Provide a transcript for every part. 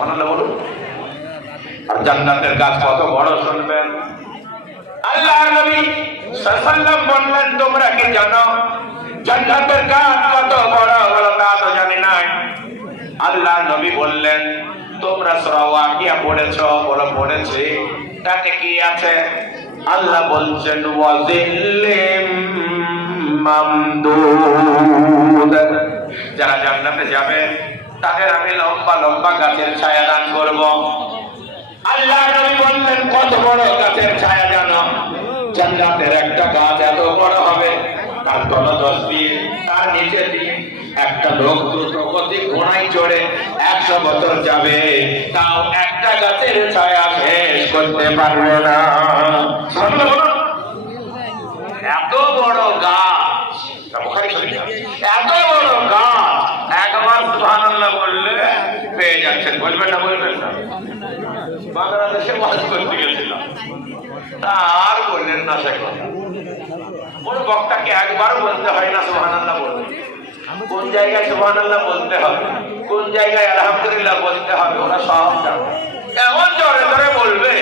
সুবহানাল্লাহ বলুন। আর জান্নাতের গাছ কত বড় শুনবেন। আল্লাহর নবী সাল্লাল্লাহু আলাইহি ওয়াসাল্লাম বললেন, তোমরা কি জানো জান্নাতের গাছ কত বড় বড়? তা তো জানি না। আল্লাহর নবী বললেন, তোমরা সূরা ওয়াকিয়া পড়েছো? বলো পড়েছি। তাতে কি আছে? আল্লাহ বলছেন, ওয়াজিল্লিম মামদুদ, যারা জান্নাতে যাবে তাদের আমি লম্বা লম্বা গাছের ছায়া দান করব। আল্লাহ নবী বললেন, কত বড় গাছের ছায়া জানো? জান্নাতের একটা গাছ এত বড় হবে, তার তলদেশ দিয়ে তার নিচে দিয়ে একটা লোক দ্রুত গতি ঘোড়ায় চড়ে 100 বছর যাবে, তাও একটা গাছের ছায়া শেষ করতে পারবে না। এত বড় গাছ, এত বড় গাছ, একবার সুবহানাল্লাহ বললে পেয়ে যাচ্ছেন। বলবেন না? বলবেন না? বাংলাদেশে ওয়াজ করতে গেছিলাম, আর বললেন না সে কথা। কোন বক্তাকে একবারও বলতে হয় না সুবহানাল্লাহ বলতে। কোন জায়গায় সুবহানাল্লাহ বলতে হবে, কোন জায়গায় আলহামদুলিল্লাহ বলতে হবে, ওরা সব জানে। এমন জোরে জোরে বলবে,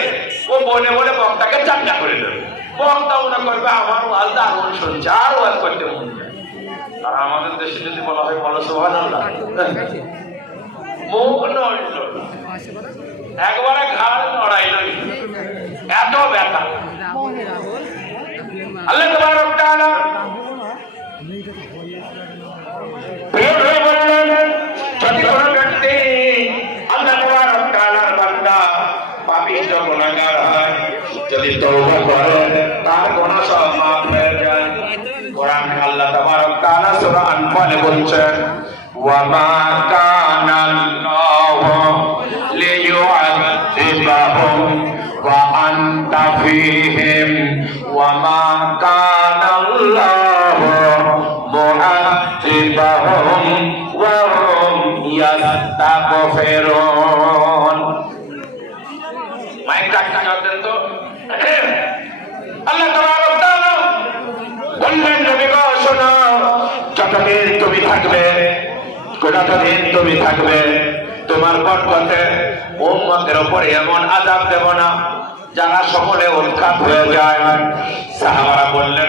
ও বলে বলে বক্তাকে চাঙ্গা করে দেবে। বক্তা মনে করবে আমার ওয়াজ দারুণ শুনছে, আর ওয়াজ করতে মন যায়। আর আমাদের দেশে যদি বলা হয় বলো সুবহানাল্লাহ, মুখ নড়ল, একবারে ঘাড় নড়াইল, এত ব্যথা। আল্লাহ তাবারক ওয়া তাআলা বললেন, যদি কোন ব্যক্তি আল্লাহ তাবারক ওয়া তাআলার বান্দা পাপিষ্ঠ গুনাহগার হয়, যদি তওবা করে তার গুনাহ সব মাফ হয়ে যায়। কোরআনে আল্লাহ তাবারক ওয়া তাআলা সূরা আনফালে বলছেন, ওয়া মা কানা আল্লাহু লিয়ুআযিবাহুম ওয়া আনতা ফীহিম ওয়া মা কানা আল্লাহু মুআযিবাহুম ওয়া হুম ইয়াস্তাগফিরুন। মাইকটা কাটতেন তো। আল্লাহ তাবারক ওয়া তাআলা বললেন, নবী গো শোনো, যতদিন তুমি থাকবে, যতদিন তুমি থাকবে, তোমার বরকতে উম্মতের উপরে এমন আযাব দেব না যারা সকলে উৎখাত হয়ে যায়। সাহাবারা বললেন,